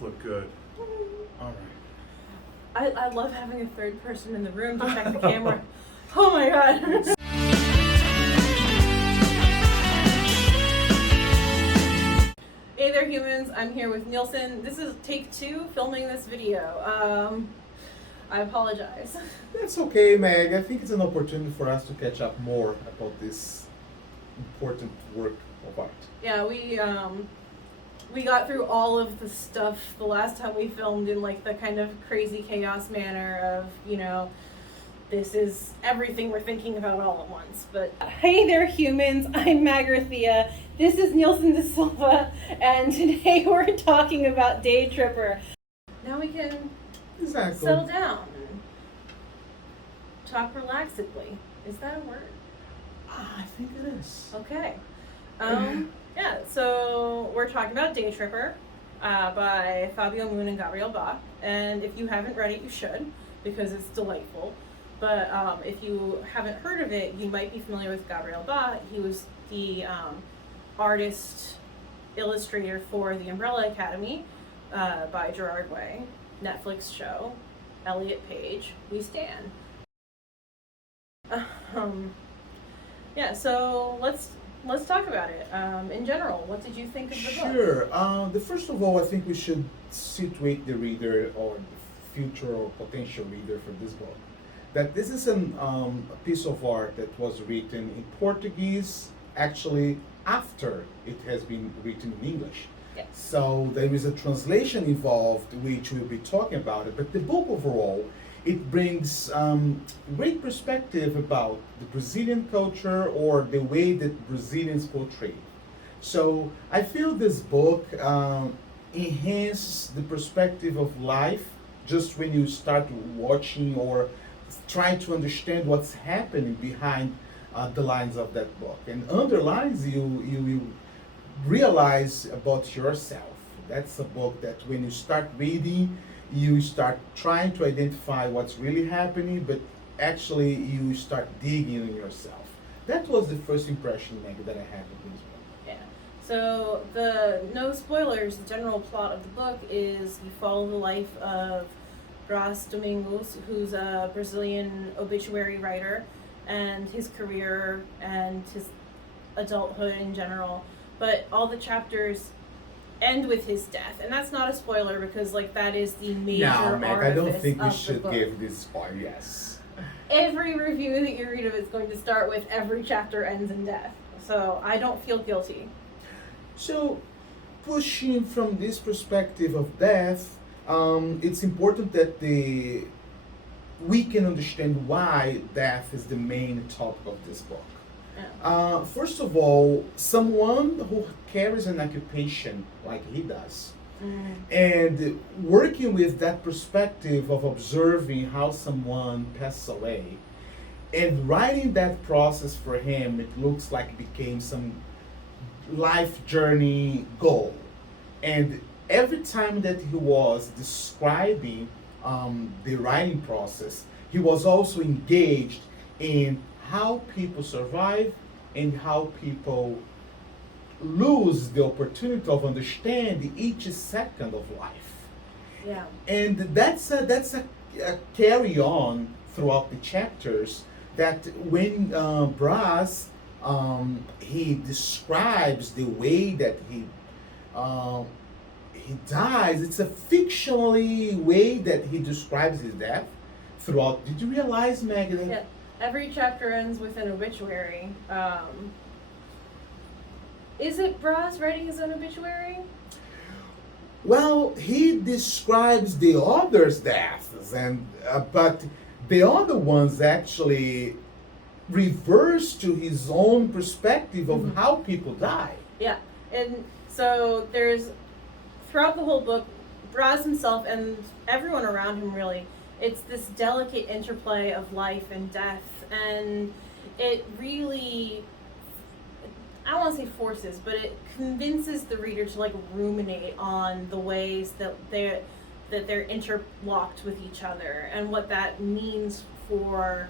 both look good. All right. I love having a third person in the room to check the camera. Oh my god. Hey there humans, I'm here with Nilson. This is take 2 filming this video. I apologize. That's okay, Meg. I think it's an opportunity for us to catch up more about this important work of art. Yeah, we got through all of the stuff the last time we filmed in like the kind of crazy chaos manner of, you know, this is everything we're thinking about all at once. But hey there humans, I'm Magrathea. This is Nilson da Silva, and today we're talking about Daytripper. Now we can settle down and talk relaxedly. Is that a word? I think it is. Okay. Yeah, so we're talking about Daytripper by Fabio Moon and Gabriel Ba. And if you haven't read it, you should, because it's delightful. But if you haven't heard of it, you might be familiar with Gabriel Ba. He was the artist illustrator for The Umbrella Academy by Gerard Way, Netflix show, Elliot Page, We Stand. Yeah, so let's talk about it. In general, what did you think of the book? Sure. First of all, I think we should situate the reader or the future or potential reader for this book. That this is a piece of art that was written in Portuguese, actually after it has been written in English. Yes. So there is a translation involved, which we'll be talking about it. But the book overall, it brings great perspective about the Brazilian culture or the way that Brazilians portray. So I feel this book enhances the perspective of life just when you start watching or try to understand what's happening behind the lines of that book, and underlines you realize about yourself. That's a book that when you start reading, you start trying to identify what's really happening, but actually you start digging in yourself. That was the first impression, Meg, that I had of this book. Yeah. So no spoilers, the general plot of the book is you follow the life of Brás Domingos, who's a Brazilian obituary writer, and his career and his adulthood in general. But all the chapters end with his death, and that's not a spoiler because like that is the major Meg, I don't think we of the should book. give this spoiler. Yes. Every review that you read of it is going to start with every chapter ends in death, so I don't feel guilty. So, pushing from this perspective of death, it's important that we can understand why death is the main topic of this book. Yeah. First of all, someone who carries an occupation like he does, and working with that perspective of observing how someone passes away, and writing that process for him, it looks like it became some life journey goal. And every time that he was describing the writing process, he was also engaged in how people survive and how people lose the opportunity of understanding each second of life. Yeah. And that's a carry on throughout the chapters, that when Brás he describes the way that he dies, it's a fictionally way that he describes his death throughout. Did you realize, Meg? Yeah. Every chapter ends with an obituary. Is it Brás writing his own obituary? Well, he describes the others' deaths, and but the other ones actually reverse to his own perspective of how people die. Yeah, and so there's, throughout the whole book, Brás himself and everyone around him really, it's this delicate interplay of life and death, and it really, I don't want to say forces, but it convinces the reader to like ruminate on the ways that they're interlocked with each other and what that means for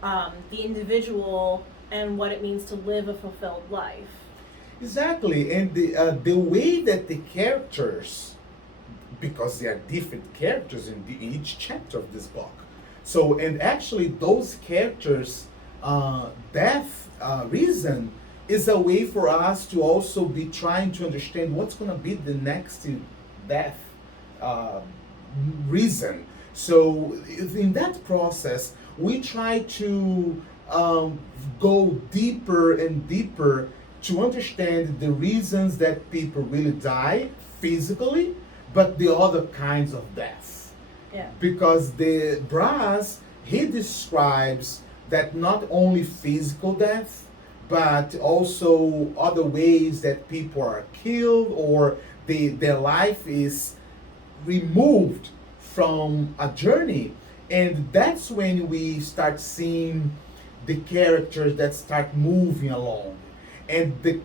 the individual and what it means to live a fulfilled life. Exactly, and the way that the characters because there are different characters in each chapter of this book. So, and actually, those characters' death reason is a way for us to also be trying to understand what's going to be the next death uh, reason. So, in that process, we try to go deeper and deeper to understand the reasons that people really die physically, but the other kinds of deaths. Yeah. Because the Brass, he describes that not only physical death, but also other ways that people are killed or their life is removed from a journey. And that's when we start seeing the characters that start moving along. And the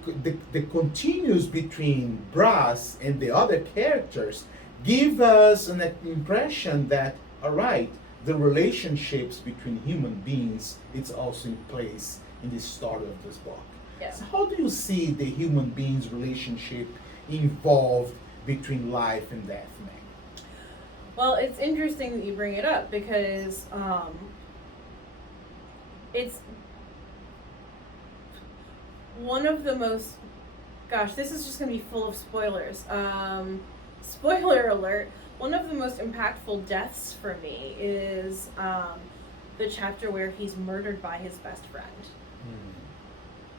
continues between Brass and the other characters give us an impression that, all right, the relationships between human beings, it's also in place in the story of this book. Yeah. So how do you see the human beings' relationship involved between life and death, Meg? Well, it's interesting that you bring it up because it's one of the most, gosh, this is just going to be full of spoilers. Spoiler alert, one of the most impactful deaths for me is the chapter where he's murdered by his best friend.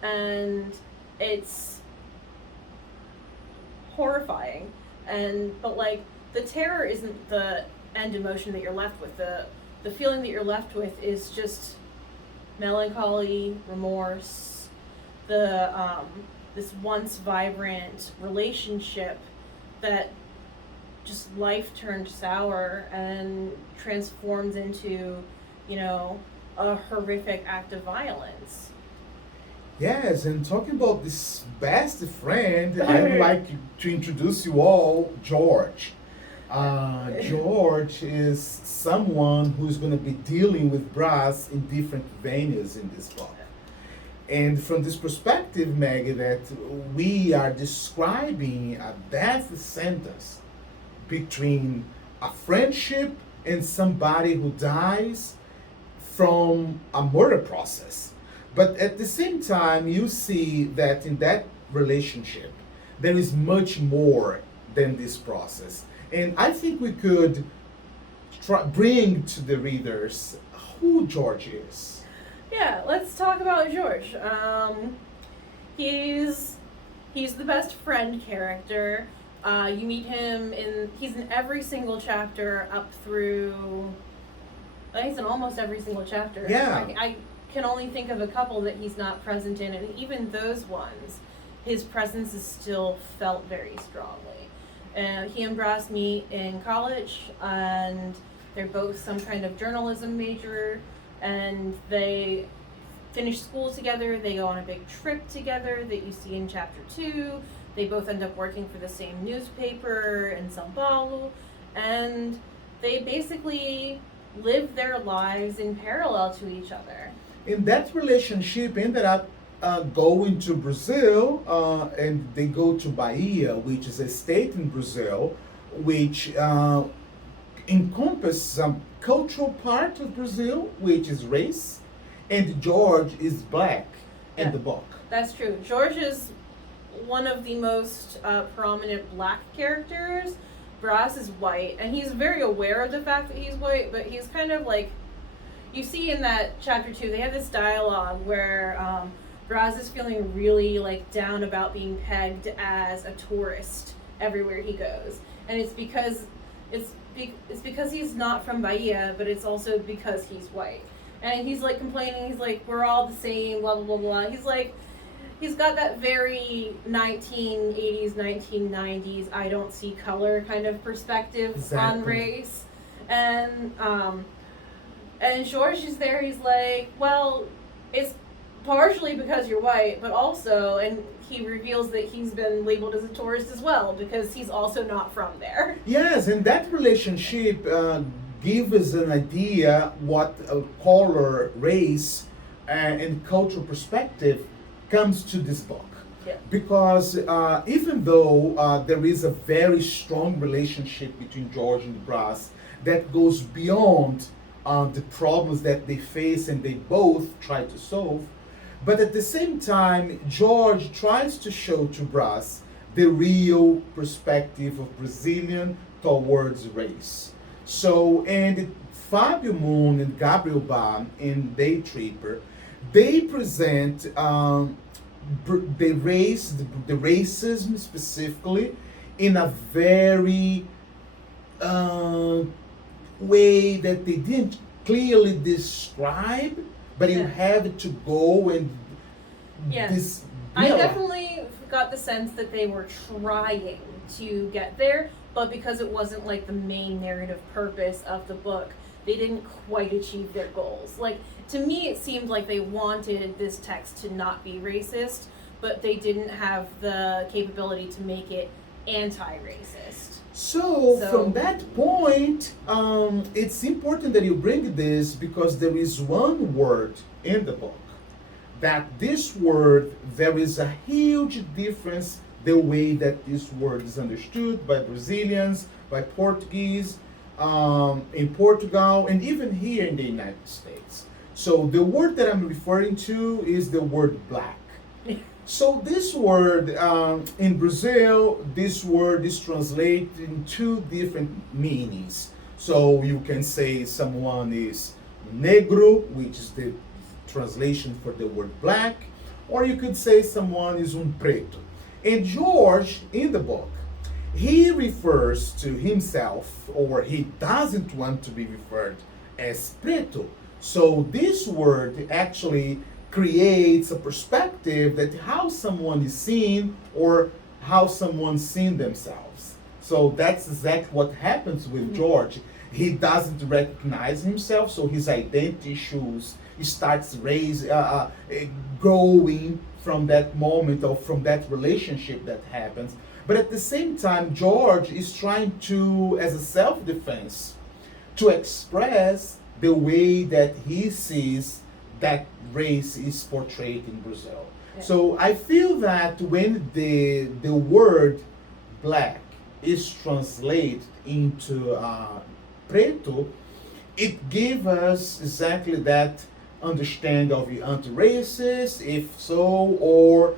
And it's horrifying. But like, the terror isn't the end emotion that you're left with. The feeling that you're left with is just melancholy, remorse, this once vibrant relationship that just life turned sour and transforms into, a horrific act of violence. Yes, and talking about this best friend, I would like to introduce you all George. George is someone who's going to be dealing with Brass in different venues in this book. And from this perspective, Maggie, that we are describing a death sentence between a friendship and somebody who dies from a murder process. But at the same time, you see that in that relationship, there is much more than this process. And I think we could bring to the readers who George is. Yeah, let's talk about George. He's the best friend character. You meet him he's in every single chapter up through, I think he's in almost every single chapter. Yeah. I can only think of a couple that he's not present in, and even those ones, his presence is still felt very strongly. He and Brass meet in college, and they're both some kind of journalism major, and they finish school together. They go on a big trip together that you see in chapter 2. They both end up working for the same newspaper in São Paulo, and they basically live their lives in parallel to each other. In that relationship ended up going to Brazil, and they go to Bahia, which is a state in Brazil, which encompasses some cultural part of Brazil, which is race, and George is black in the book. That's true. George is one of the most prominent black characters. Brass is white, and he's very aware of the fact that he's white, but he's kind of like, you see in that chapter 2, they have this dialogue where Brass is feeling really like down about being pegged as a tourist everywhere he goes, and it's because he's not from Bahia, but it's also because he's white. And he's like complaining, he's like, we're all the same, blah, blah, blah, blah. He's like, he's got that very 1980s, 1990s, I don't see color kind of perspective on race. And George is there, he's like, well, it's partially because you're white, but also, and he reveals that he's been labeled as a tourist as well, because he's also not from there. Yes, and that relationship gives us an idea what color, race, and cultural perspective comes to this book. Yeah. Because even though there is a very strong relationship between George and Brass that goes beyond the problems that they face and they both try to solve, but at the same time, George tries to show to Brass the real perspective of Brazilian towards race. So, and Fábio Moon and Gabriel Ba in Daytripper, they present the racism specifically in a very way that they didn't clearly describe, but you Yeah. have to go and Yeah. this. I realize. definitely got the sense that they were trying to get there, but because it wasn't like the main narrative purpose of the book, they didn't quite achieve their goals. Like, to me, it seemed like they wanted this text to not be racist, but they didn't have the capability to make it anti-racist. So, So- from that point, it's important that you bring this because there is one word in the book that this word, there is a huge difference the way that this word is understood by Brazilians, by Portuguese, in Portugal, and even here in the United States. So the word that I'm referring to is the word black. So this word, in Brazil, this word is translated in two different meanings. So you can say someone is negro, which is the translation for the word black, or you could say someone is preto. And George, in the book, he refers to himself, or he doesn't want to be referred as preto. So this word actually creates a perspective that how someone is seen or how someone's seen themselves. So that's exactly what happens with George. He doesn't recognize himself, so his identity issues starts growing from that moment or from that relationship that happens. But at the same time, George is trying to, as a self-defense, to express the way that he sees that race is portrayed in Brazil. Yeah. So I feel that when the word black is translated into preto, it gives us exactly that understanding of the anti-racist, if so, or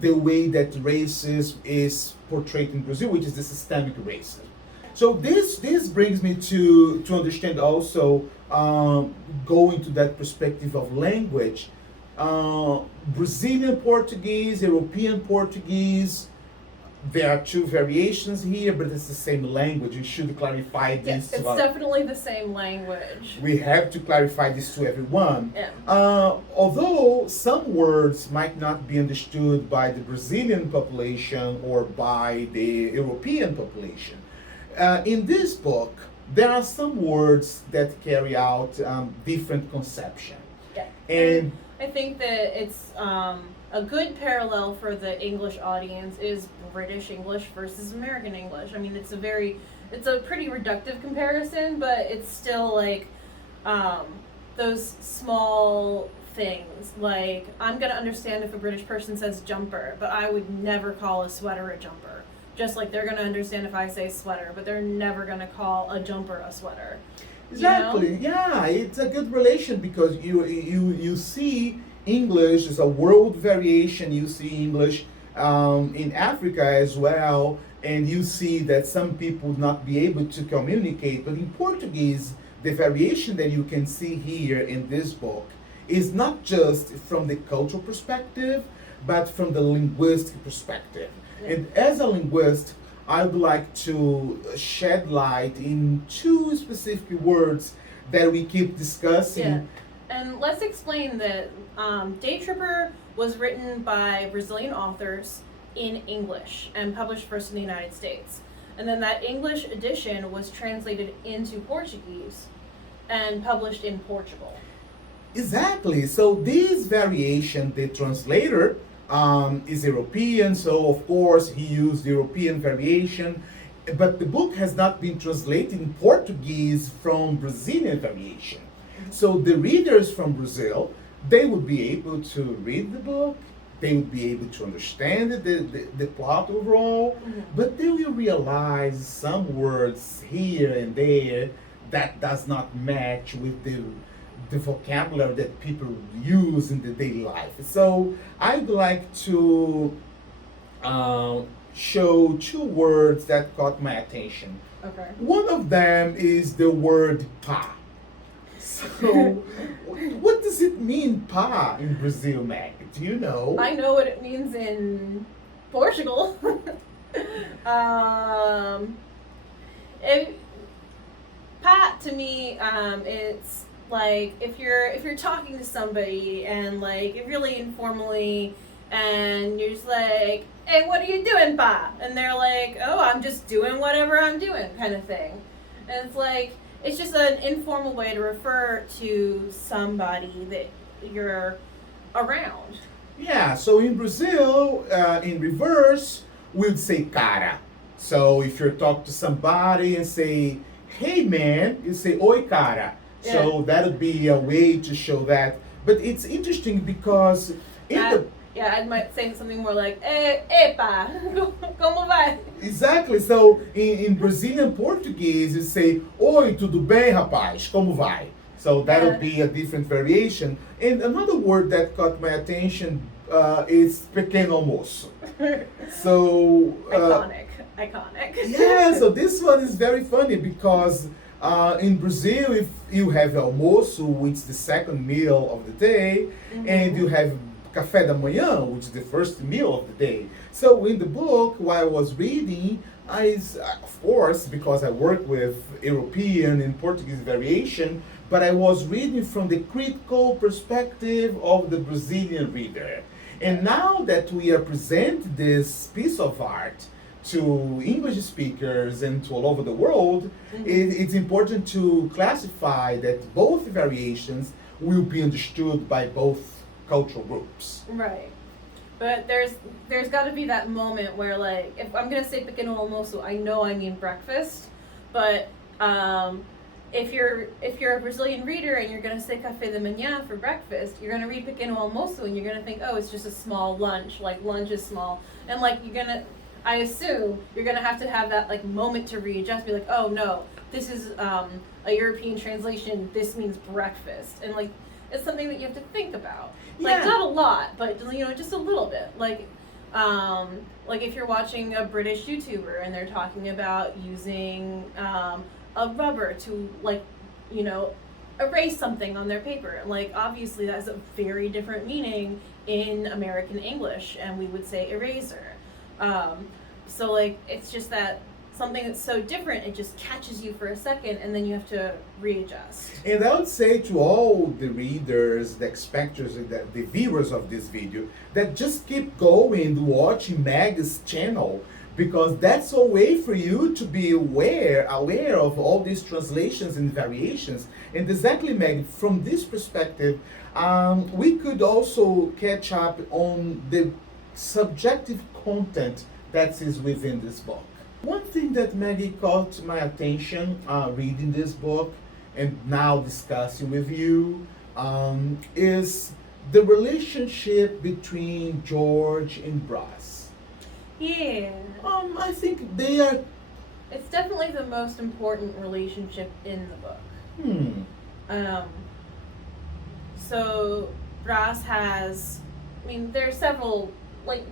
the way that racism is portrayed in Brazil, which is the systemic racism. So this brings me to understand also, going to that perspective of language, Brazilian Portuguese, European Portuguese, there are two variations here, but it's the same language. We should clarify this. Yes, it's definitely the same language. We have to clarify this to everyone. Yeah. Although some words might not be understood by the Brazilian population or by the European population, in this book, there are some words that carry out different conception. Yeah. And I think that it's a good parallel for the English audience is British English versus American English. I mean, it's a pretty reductive comparison, but it's still like those small things. Like, I'm gonna understand if a British person says jumper, but I would never call a sweater a jumper. Just like they're gonna understand if I say sweater, but they're never gonna call a jumper a sweater. exactly, You know? yeah, it's a good relation because you see English is a world variation. You see English in Africa as well, and you see that some people not be able to communicate. But in Portuguese, the variation that you can see here in this book is not just from the cultural perspective, but from the linguistic perspective. And as a linguist, I would like to shed light in two specific words that we keep discussing. Yeah. And let's explain that Daytripper was written by Brazilian authors in English and published first in the United States. And then that English edition was translated into Portuguese and published in Portugal. Exactly. So this variation, the translator is European, so of course he used the European variation. But the book has not been translated in Portuguese from Brazilian variation. So the readers from Brazil, they would be able to read the book, they would be able to understand the plot overall, Mhm. but they will realize some words here and there that does not match with the vocabulary that people use in the daily life. So I'd like to show two words that caught my attention. Okay. One of them is the word pá. So, what does it mean, pá, in Brazil, Meg? Do you know? I know what it means in Portugal. It, pat to me, it's like if you're talking to somebody and like really informally, and you're just like, "Hey, what are you doing, pa?" And they're like, "Oh, I'm just doing whatever I'm doing," kind of thing. And it's like it's just an informal way to refer to somebody that you're around. Yeah, so in Brazil, in reverse, we'd say cara. So if you're talking to somebody and say, hey man, you say oi cara. So that would be a way to show that. But it's interesting because in the Yeah, I might say something more like, epa, como vai? exactly. So in Brazilian Portuguese, you say, oi, tudo bem, rapaz? Como vai? So that would be a different variation. And another word that caught my attention is pequeno almoço. So Iconic. yeah, so this one is very funny because in Brazil, if you have almoço, which is the second meal of the day, and you have café da manhã, which is the first meal of the day. So in the book, while I was reading, of course, because I work with European and Portuguese variation, but I was reading from the critical perspective of the Brazilian reader. And now that we are presenting this piece of art to English speakers and to all over the world, it's important to classify that both variations will be understood by both cultural groups. Right. But there's got to be that moment where, like, if I'm gonna say pequeno almoço, I know I mean breakfast, but if you're a Brazilian reader and you're gonna say café da manhã for breakfast, you're gonna read pequeno almoço and you're gonna think, oh, it's just a small lunch. Like lunch is small, and like I assume you're gonna have to have that like moment to readjust, be like, oh no, this is a European translation. This means breakfast, and like it's something that you have to think about. Like not a lot, but just a little bit. Like if you're watching a British YouTuber and they're talking about using a rubber to erase something on their paper. Like obviously that's a very different meaning in American English, and we would say eraser. So like it's just that something that's so different, it just catches you for a second and then you have to readjust. And I would say to all the readers, the expectors, the viewers of this video, that just keep going watching Meg's channel, because that's a way for you to be aware of all these translations and variations. And exactly, Meg, from this perspective, we could also catch up on the subjective content that is within this book. One thing that Maggie caught my attention reading this book and now discussing with you is the relationship between George and Brass. Yeah. I think they are. It's definitely the most important relationship in the book. So Brass has, there are several,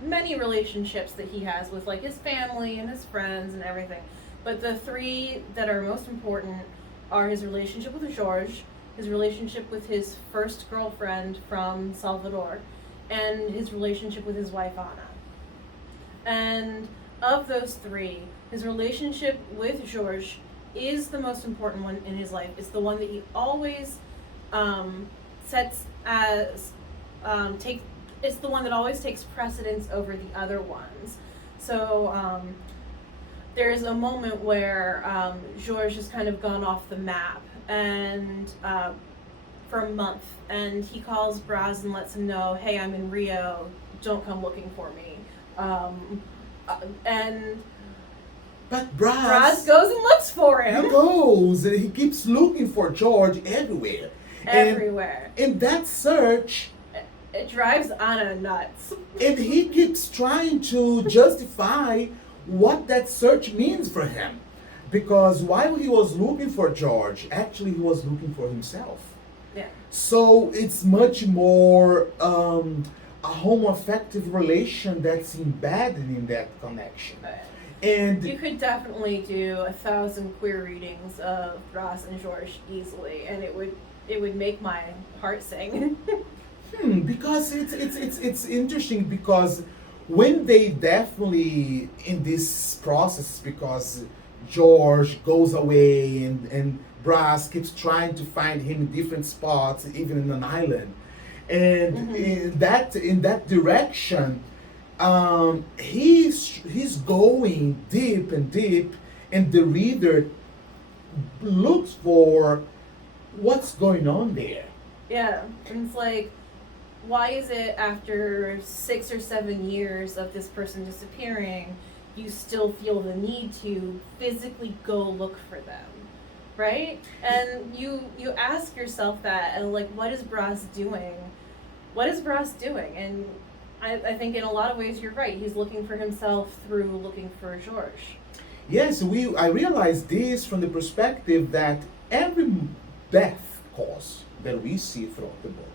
many relationships that he has with his family and his friends and everything. But the three that are most important are his relationship with George, his relationship with his first girlfriend from Salvador, and his relationship with his wife Anna. And of those three, his relationship with George is the most important one in his life. It's the one that he always sets as it's the one that always takes precedence over the other ones. So there is a moment where George has kind of gone off the map and for a month, and he calls Braz and lets him know, hey, I'm in Rio, don't come looking for me. But Braz goes and looks for him. He goes and he keeps looking for George everywhere. Everywhere. And that search It drives Anna nuts. And he keeps trying to justify what that search means for him. Because while he was looking for George, actually he was looking for himself. Yeah. So it's much more a homoaffective relation that's embedded in that connection. And You could definitely do 1,000 queer readings of Ross and George easily, and it would make my heart sing. Because it's interesting because when they definitely in this process, because George goes away and Brass keeps trying to find him in different spots, even in an island, and in that direction, he's going deep and deep, and the reader looks for what's going on there. Yeah, and it's like, why is it after 6 or 7 years of this person disappearing, you still feel the need to physically go look for them, right? And you ask yourself that, and like, what is Brass doing? What is Brass doing? And I think in a lot of ways you're right. He's looking for himself through looking for George. Yes, I realized this from the perspective that every death cause that we see throughout the book,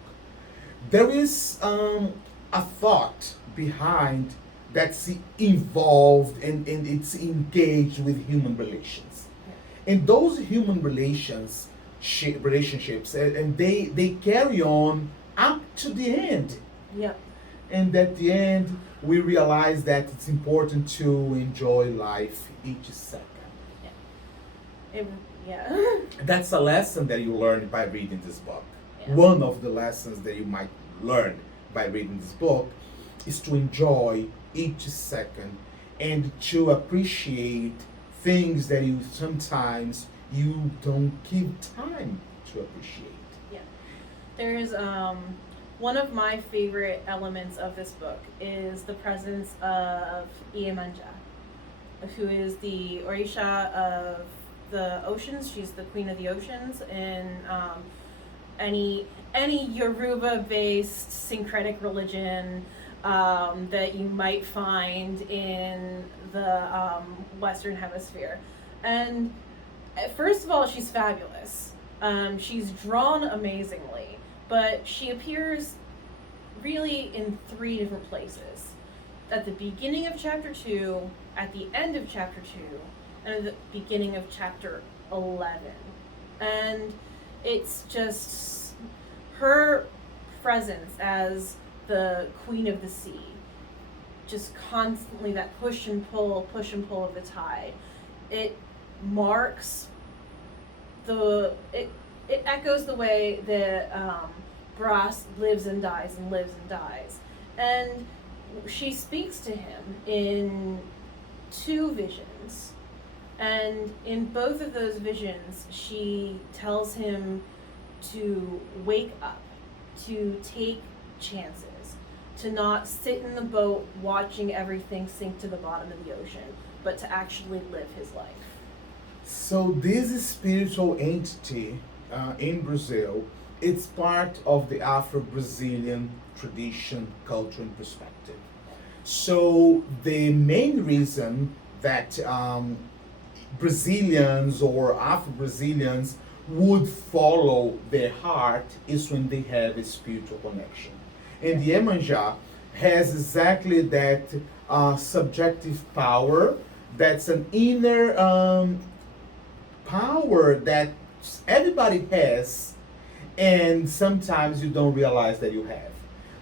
there is a thought behind that's involved and it's engaged with human relations. Yeah. And those human relationships, and they carry on up to the end. Yep. And at the end, we realize that it's important to enjoy life each second. Yeah. That's a lesson that you learn by reading this book. Yeah. One of the lessons that you might learn by reading this book is to enjoy each second and to appreciate things that you sometimes you don't give time to appreciate. Yeah. There's one of my favorite elements of this book is the presence of Iyemanja, who is the Orisha of the oceans. She's the queen of the oceans in any Yoruba-based syncretic religion that you might find in the Western Hemisphere. And first of all, she's fabulous. She's drawn amazingly, but she appears really in 3 different places. At the beginning of chapter 2, at the end of chapter 2, and at the beginning of chapter 11. And it's just her presence as the queen of the sea, just constantly that push and pull of the tide. It marks it echoes the way that Brass lives and dies and lives and dies. And she speaks to him in 2 visions. And in both of those visions, she tells him to wake up, to take chances, to not sit in the boat watching everything sink to the bottom of the ocean, but to actually live his life. So this spiritual entity in Brazil, it's part of the Afro-Brazilian tradition, culture, and perspective. So the main reason that Brazilians or Afro-Brazilians would follow their heart is when they have a spiritual connection. And the Iemanjá has exactly that subjective power, that's an inner power that everybody has, and sometimes you don't realize that you have.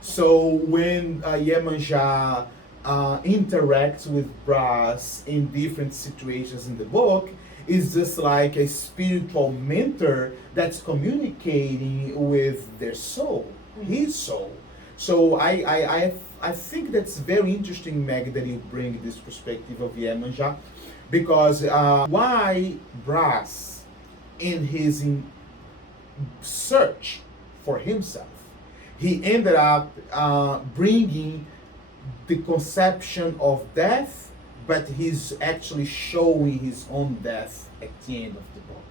So when Iemanjá interacts with Brass in different situations in the book, it's just like a spiritual mentor that's communicating with their soul, his soul. So I think that's very interesting, Meg, that you bring this perspective of Iemanjá, because why Brass, in his search for himself, he ended up bringing the conception of death, but he's actually showing his own death at the end of the book.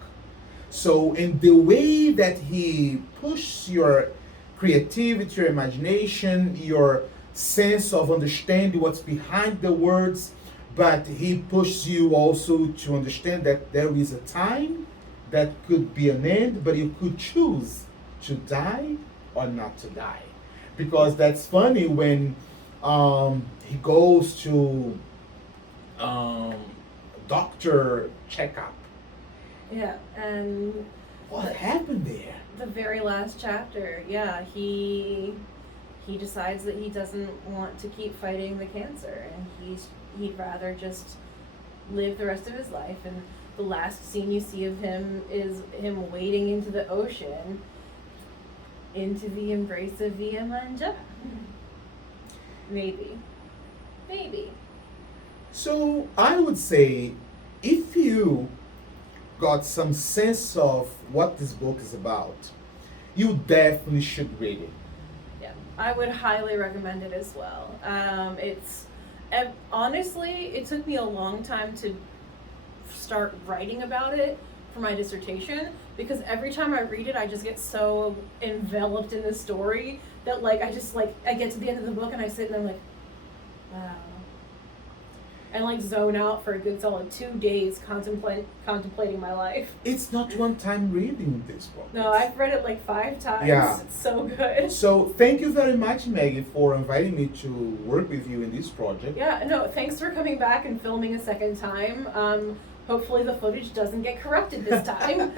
So in the way that he pushes your creativity, your imagination, your sense of understanding what's behind the words, but he pushes you also to understand that there is a time that could be an end, but you could choose to die or not to die. Because that's funny when he goes to doctor checkup. Yeah, and What happened there? the very last chapter, yeah, he decides that he doesn't want to keep fighting the cancer, and he'd rather just live the rest of his life. And the last scene you see of him is him wading into the ocean, into the embrace of Via Manja. Maybe. So I would say, if you got some sense of what this book is about, you definitely should read it. Yeah, I would highly recommend it as well. Honestly, it took me a long time to start writing about it for my dissertation, because every time I read it, I just get so enveloped in the story that I get to the end of the book and I sit and I'm like, wow. And zone out for a good solid 2 days contemplating my life. It's not one time reading this book. No, I've read it 5 times. Yeah. It's so good. So thank you very much, Maggie, for inviting me to work with you in this project. Yeah, no, thanks for coming back and filming a second time. Hopefully the footage doesn't get corrupted this time.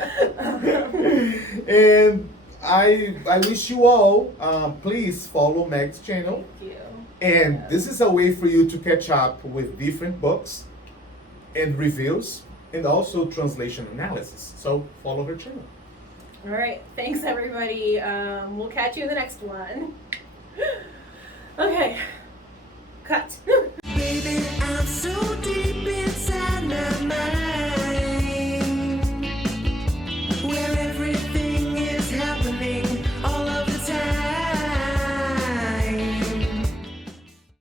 And I wish you all, please follow Meg's channel. Thank you. And Yeah. this is a way for you to catch up with different books and reviews and also translation analysis. So follow her channel. All right, thanks everybody. We'll catch you in the next one. Okay, cut.